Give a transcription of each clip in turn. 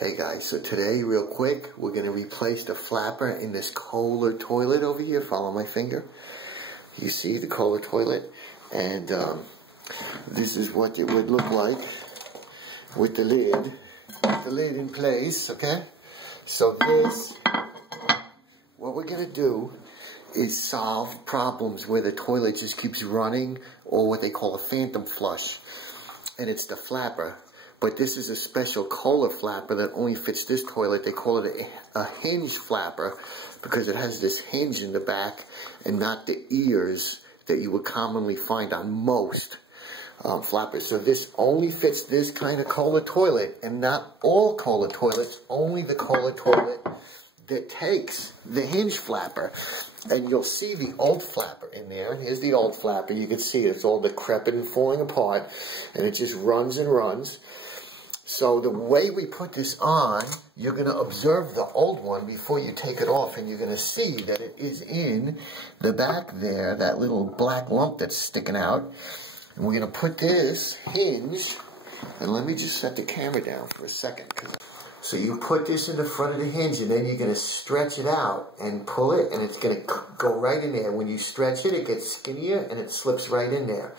Hey guys, so today, real quick, we're going to replace the flapper in this Kohler toilet over here. Follow my finger. You see the Kohler toilet? And this is what it would look like with the lid in place, okay? So this, what we're going to do is solve problems where the toilet just keeps running, or what they call a phantom flush. And it's the flapper. But this is a special Kohler flapper that only fits this toilet. They call it a hinge flapper because it has this hinge in the back and not the ears that you would commonly find on most flappers. So this only fits this kind of Kohler toilet, and not all Kohler toilets, only the Kohler toilet that takes the hinge flapper. And you'll see the old flapper in there. And here's the old flapper. You can see it's all decrepit and falling apart, and it just runs and runs. So the way we put this on, you're going to observe the old one before you take it off, and you're going to see that it is in the back there, that little black lump that's sticking out. And we're going to put this hinge, and let me just set the camera down for a second. So you put this in the front of the hinge, and then you're going to stretch it out and pull it, and it's going to go right in there. When you stretch it, it gets skinnier, and it slips right in there.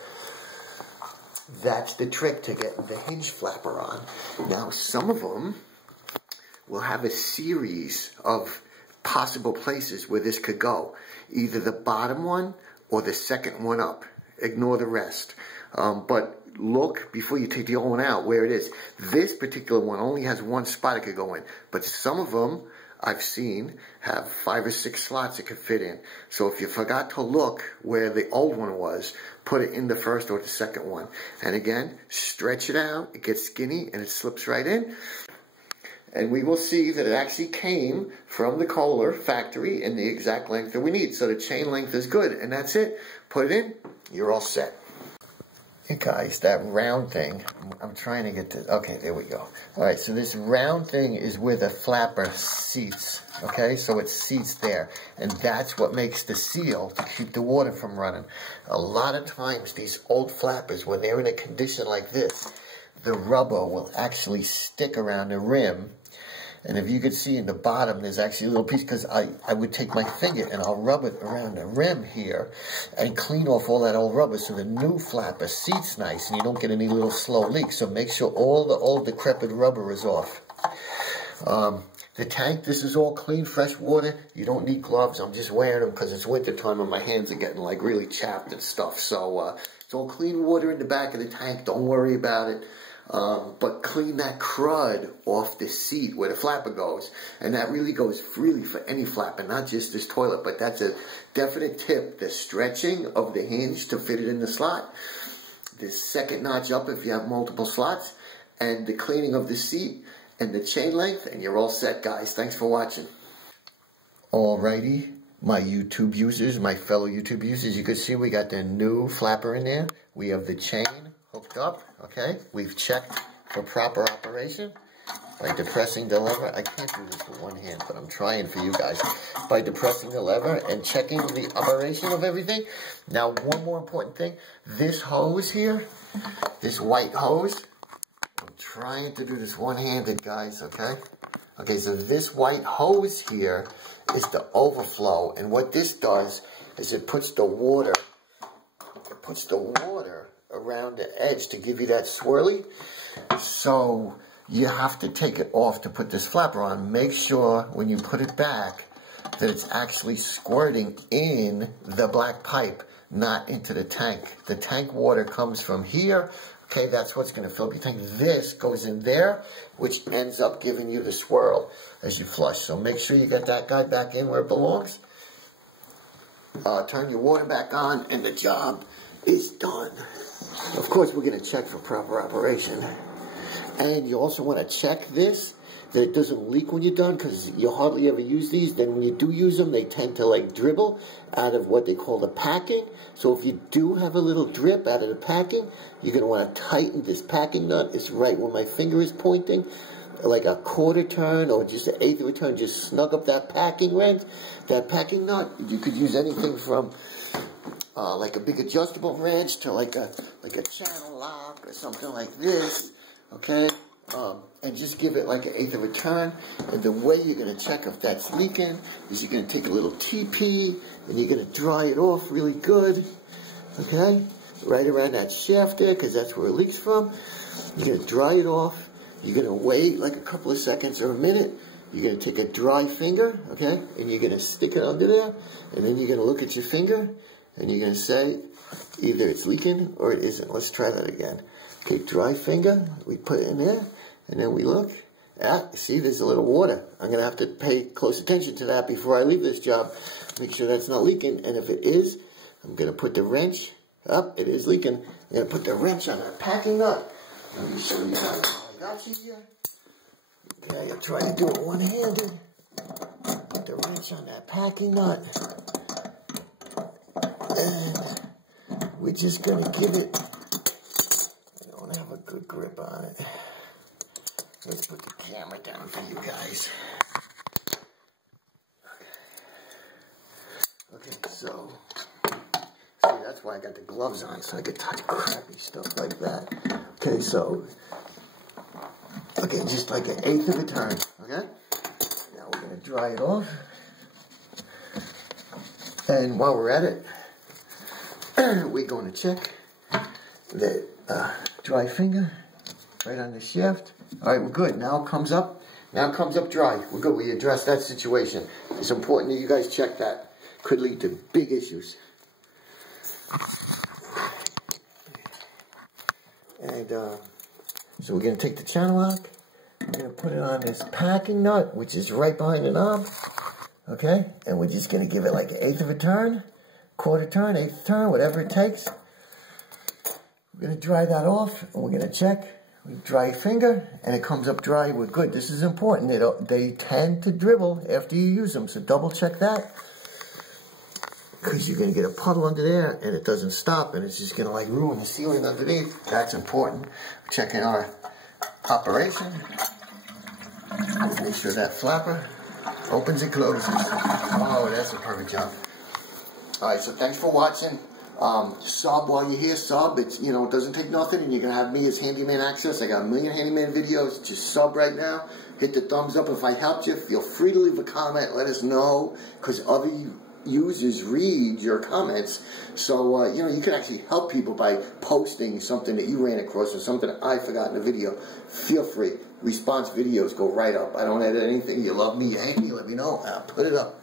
That's the trick to get the hinge flapper on. Now, some of them will have a series of possible places where this could go. Either the bottom one or the second one up. Ignore the rest. But look, before you take the old one out, where it is. This particular one only has one spot it could go in. But some of them, I've seen, have 5 or 6 slots it could fit in. So if you forgot to look where the old one was, put it in the first or the second one. And again, stretch it out, it gets skinny, and it slips right in. And we will see that it actually came from the Kohler factory in the exact length that we need. So the chain length is good, and that's it. Put it in, you're all set. Hey guys, that round thing, I'm trying to get this, okay, there we go. Alright, so this round thing is where the flapper seats, okay? So it seats there, and that's what makes the seal to keep the water from running. A lot of times, these old flappers, when they're in a condition like this, the rubber will actually stick around the rim. And if you could see in the bottom, there's actually a little piece, because I would take my finger and I'll rub it around the rim here and clean off all that old rubber so the new flapper seats nice and you don't get any little slow leaks. So make sure all the old decrepit rubber is off. The tank, this is all clean, fresh water. You don't need gloves. I'm just wearing them because it's winter time and my hands are getting like really chapped and stuff. So it's all clean water in the back of the tank. Don't worry about it. But clean that crud off the seat where the flapper goes. And that really goes freely for any flapper, not just this toilet. But that's a definite tip. The stretching of the hinge to fit it in the slot. The second notch up if you have multiple slots. And the cleaning of the seat and the chain length. And you're all set, guys. Thanks for watching. Alrighty. My YouTube users, my fellow YouTube users, you can see we got the new flapper in there. We have the chain hooked up, okay? We've checked for proper operation by depressing the lever. I can't do this with one hand, but I'm trying for you guys. By depressing the lever and checking the operation of everything. Now, one more important thing. This hose here, this white hose, I'm trying to do this one-handed, guys, okay? Okay, so this white hose here is the overflow, and what this does is it puts the water around the edge to give you that swirly. So you have to take it off to put this flapper on. Make sure when you put it back that it's actually squirting in the black pipe, not into the tank. The tank water comes from here. Okay, that's what's going to fill up your tank. This goes in there, which ends up giving you the swirl as you flush. So make sure you get that guy back in where it belongs. Turn your water back on, and the job is done. Of course, we're going to check for proper operation. And you also want to check this, that it doesn't leak when you're done, because you hardly ever use these. Then when you do use them, they tend to like dribble out of what they call the packing. So if you do have a little drip out of the packing, you're going to want to tighten this packing nut. It's right where my finger is pointing, like a quarter turn or just an eighth of a turn. Just snug up that packing wrench, that packing nut. You could use anything from like a big adjustable wrench to like a channel lock or something like this. Okay, and just give it like 1/8 of a turn. And the way you're going to check if that's leaking is you're going to take a little TP and you're going to dry it off really good. Okay? Right around that shaft there, because that's where it leaks from. You're going to dry it off. You're going to wait like a couple of seconds or a minute. You're going to take a dry finger, okay, and you're going to stick it under there, and then you're going to look at your finger, and you're going to say either it's leaking or it isn't. Let's try that again. Okay, dry finger, we put it in there, and then we look. See, there's a little water. I'm going to have to pay close attention to that before I leave this job. Make sure that's not leaking, and if it is, I'm going to put the wrench up. It is leaking. I'm going to put the wrench on that packing nut. Let me show you how I got you here. Okay, I'll try to do it one-handed. Put the wrench on that packing nut. And we're just going to give it, I don't have a good grip on it. Let's put the camera down for you guys. Okay, so, see, that's why I got the gloves on, so I can touch crappy stuff like that. Okay, so, okay, just like 1/8 of a turn, okay? Now we're going to dry it off. And while we're at it, we're going to check the dry finger right on the shaft. All right, we're good. Now it comes up. Now it comes up dry. We're good. We addressed that situation. It's important that you guys check that. Could lead to big issues. And so we're going to take the channel lock. We're going to put it on this packing nut, which is right behind the knob. Okay? And we're just going to give it like 1/8 of a turn, 1/4 turn, 1/8 turn, whatever it takes. We're going to dry that off, and we're going to check. We dry your finger, and it comes up dry. We're good. This is important. They tend to dribble after you use them, so double check that. Because you're going to get a puddle under there, and it doesn't stop, and it's just going to like ruin the ceiling underneath. That's important. Checking our operation. Make sure that flapper opens and closes. Oh, that's a perfect job. Alright, so thanks for watching. Sub while you're here, sub. It's, you know, it doesn't take nothing, and you're going to have me as handyman access. I got 1 million handyman videos. Just sub right now. Hit the thumbs up if I helped you. Feel free to leave a comment. Let us know, because other users read your comments. So, you know, you can actually help people by posting something that you ran across or something I forgot in a video. Feel free. Response videos go right up. I don't edit anything. You love me, you hate me, let me know, and I'll put it up.